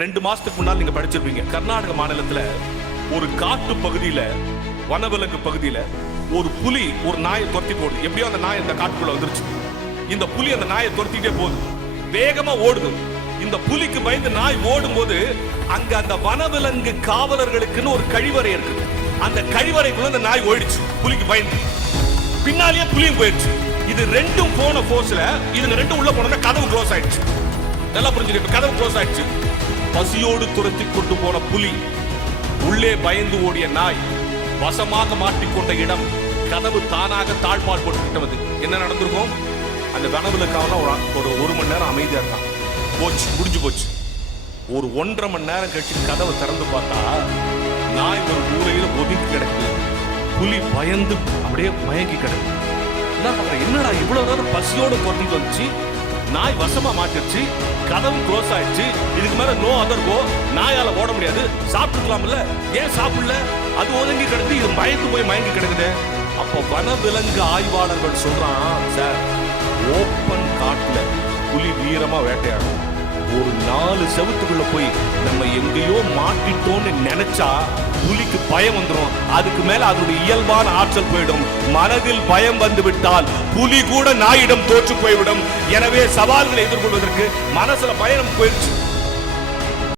ரெண்டு மாசத்துக்கு முன்னால் நீங்க படிச்சிருப்பீங்க. கர்நாடக மாநிலத்துல ஒரு காட்டு பகுதியில வனவிலங்கு பகுதியில ஒரு புலி ஒரு நாயை துரத்தி போடுது. எப்படியோ அந்த நாய் அந்த காட்டுக்குள்ள வந்துருச்சு. இந்த புலி அந்த நாயை துரத்திட்டே போகுது. வேகமா ஓடுது. இந்த புலிக்கு பயந்து நாய் ஓடும் போது அங்க அந்த வனவிலங்கு காவலர்களுக்குன்னு ஒரு கழிவறை இருக்கு அந்த கழிவறைக்குள்ள அந்த நாய் ஓடிச்சு புலிக்கு பயந்து. பின்னாலேயே புலியும் போயிடுச்சு. இது ரெண்டும் போன போர்ஸ்ல இதுங்க ரெண்டும் உள்ள போனோம்னா கதவு க்ளோஸ் ஆயிடுச்சு. நல்லா புரிஞ்சுக்க கதவு க்ளோஸ் ஆயிடுச்சு. பசியோடு துரத்தி கொண்டு போன புலி உள்ளே பயந்து ஓடிய நாய் வசமாக மாட்டிக்கொண்ட இடம் கதவு தானாக தாழ்பால் போட்டு வந்து என்ன நடந்திருக்கும்? அந்த வனவிலுக்கான ஒரு ஒரு ஒரு மணி நேரம் அமைதியா இருக்கான். போச்சு முடிஞ்சு போச்சு. ஒரு ஒன்றரை மணி நேரம் கழிச்சு கதவை திறந்து பார்த்தா நாய் ஒரு மூலையில ஒதுங்கி கிடக்கு புலி பயந்து அப்படியே மயங்கி கிடக்கு என்ன பண்ற என்னடா இவ்வளவு நேரம் பசியோட கொட்டிட்டு வந்துச்சு? நாய் வசமா மாட்டிருச்சு கதவு க்ளோஸ் ஆயிடுச்சு. இதுக்கு மேல நோ அதர் கோ நாயால ஓட முடியாது. சாப்பிட்டுக்கலாம்ல. ஏன் சாப்பிடல? அது ஒதுங்கி கிடந்து இது மயந்து போய் மயங்கி கிடக்குது. அப்ப வனவிலங்கு ஆய்வாளர்கள் சொல்றான் சார் ஓப்பன் காட்டுல புலி வீரமா வேட்டையாடும். ஒரு நாலு செவுத்துக்குள்ள போய் நம்ம எங்கேயோ மாட்டிட்டோம்னு நினைச்சா புலிக்கு பயம் வந்துடும் அதுக்கு மேல அதனுடைய இயல்பான ஆற்றல் போயிடும். மனதில் பயம் வந்து விட்டால் புலி கூட நாயிடம் தோற்று போய்விடும். எனவே சவால்களை எதிர்கொள்வதற்கு மனசுல பயம் போயிடுச்சு.